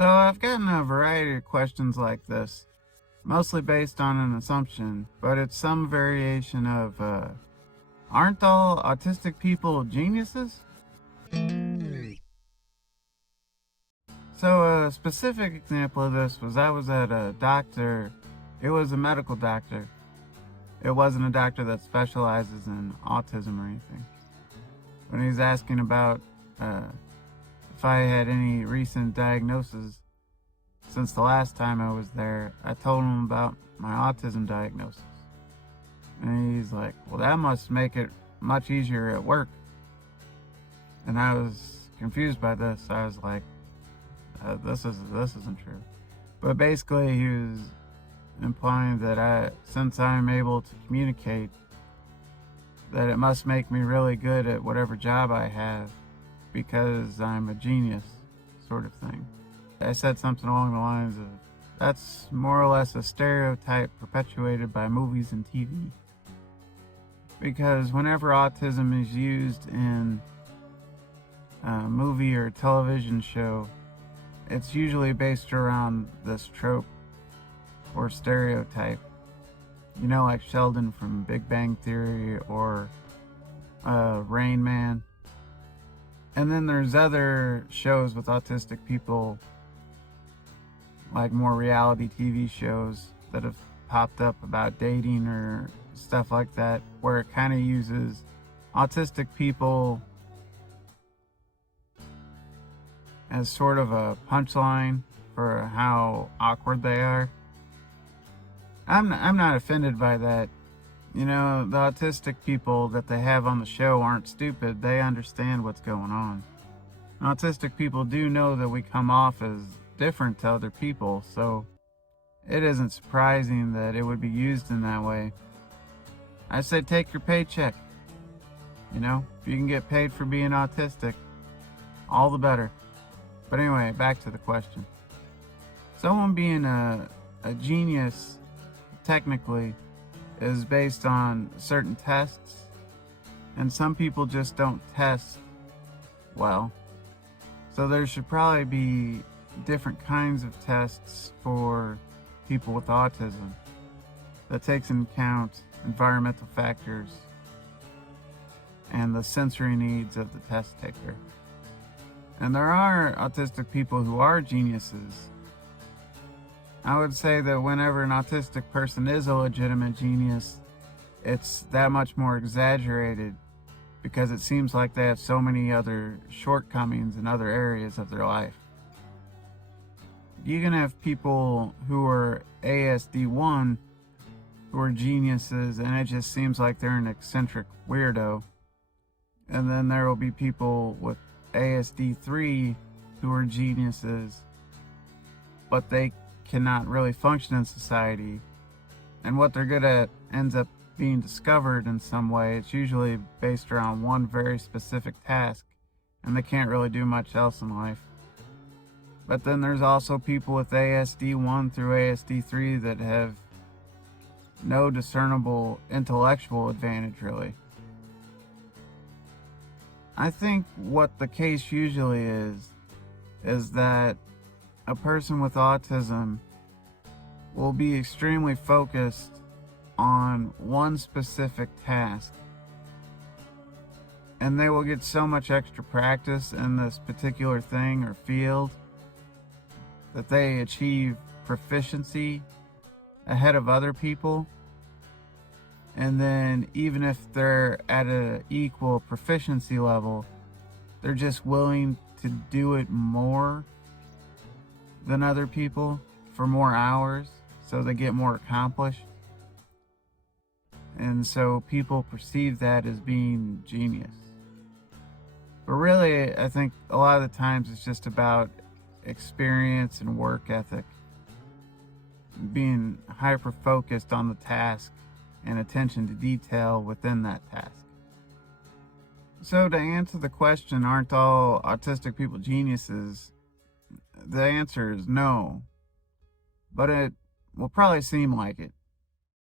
So I've gotten a variety of questions like this, mostly based on an assumption, but it's some variation of, aren't all autistic people geniuses? So a specific example of this was I was at a doctor. It was a medical doctor. It wasn't a doctor that specializes in autism or anything. When he was asking about if I had any recent diagnoses since the last time I was there, I told him about my autism diagnosis. And he's like, well, that must make it much easier at work. And I was confused by this. I was like, this isn't true. But basically he was implying that since I'm able to communicate, that it must make me really good at whatever job I have because I'm a genius, sort of thing. I said something along the lines of, that's more or less a stereotype perpetuated by movies and TV. Because whenever autism is used in a movie or television show, it's usually based around this trope or stereotype. You know, like Sheldon from Big Bang Theory or Rain Man. And then there's other shows with autistic people, like more reality TV shows that have popped up about dating or stuff like that, where it kind of uses autistic people as sort of a punchline for how awkward they are. I'm not offended by that. You know, the autistic people that they have on the show aren't stupid. They understand what's going on. Autistic people do know that we come off as different to other people, so it isn't surprising that it would be used in that way. I say take your paycheck. You know, if you can get paid for being autistic, all the better. But anyway, back to the question. Someone being a genius, technically, is based on certain tests, and some people just don't test well. So there should probably be different kinds of tests for people with autism that takes into account environmental factors and the sensory needs of the test taker. And there are autistic people who are geniuses. I would say that whenever an autistic person is a legitimate genius, it's that much more exaggerated because it seems like they have so many other shortcomings in other areas of their life. You can have people who are ASD1 who are geniuses and it just seems like they're an eccentric weirdo. And then there will be people with ASD3 who are geniuses, but they cannot really function in society, and what they're good at ends up being discovered in some way. It's usually based around one very specific task, and they can't really do much else in life. But then there's also people with ASD1 through ASD3 that have no discernible intellectual advantage, really. I think what the case usually is that a person with autism will be extremely focused on one specific task, and they will get so much extra practice in this particular thing or field that they achieve proficiency ahead of other people. And then even if they're at an equal proficiency level, they're just willing to do it more than other people for more hours, so they get more accomplished. And so people perceive that as being genius. But really, I think a lot of the times it's just about experience and work ethic, being hyper-focused on the task and attention to detail within that task. So to answer the question, aren't all autistic people geniuses? The answer is no, but it will probably seem like it.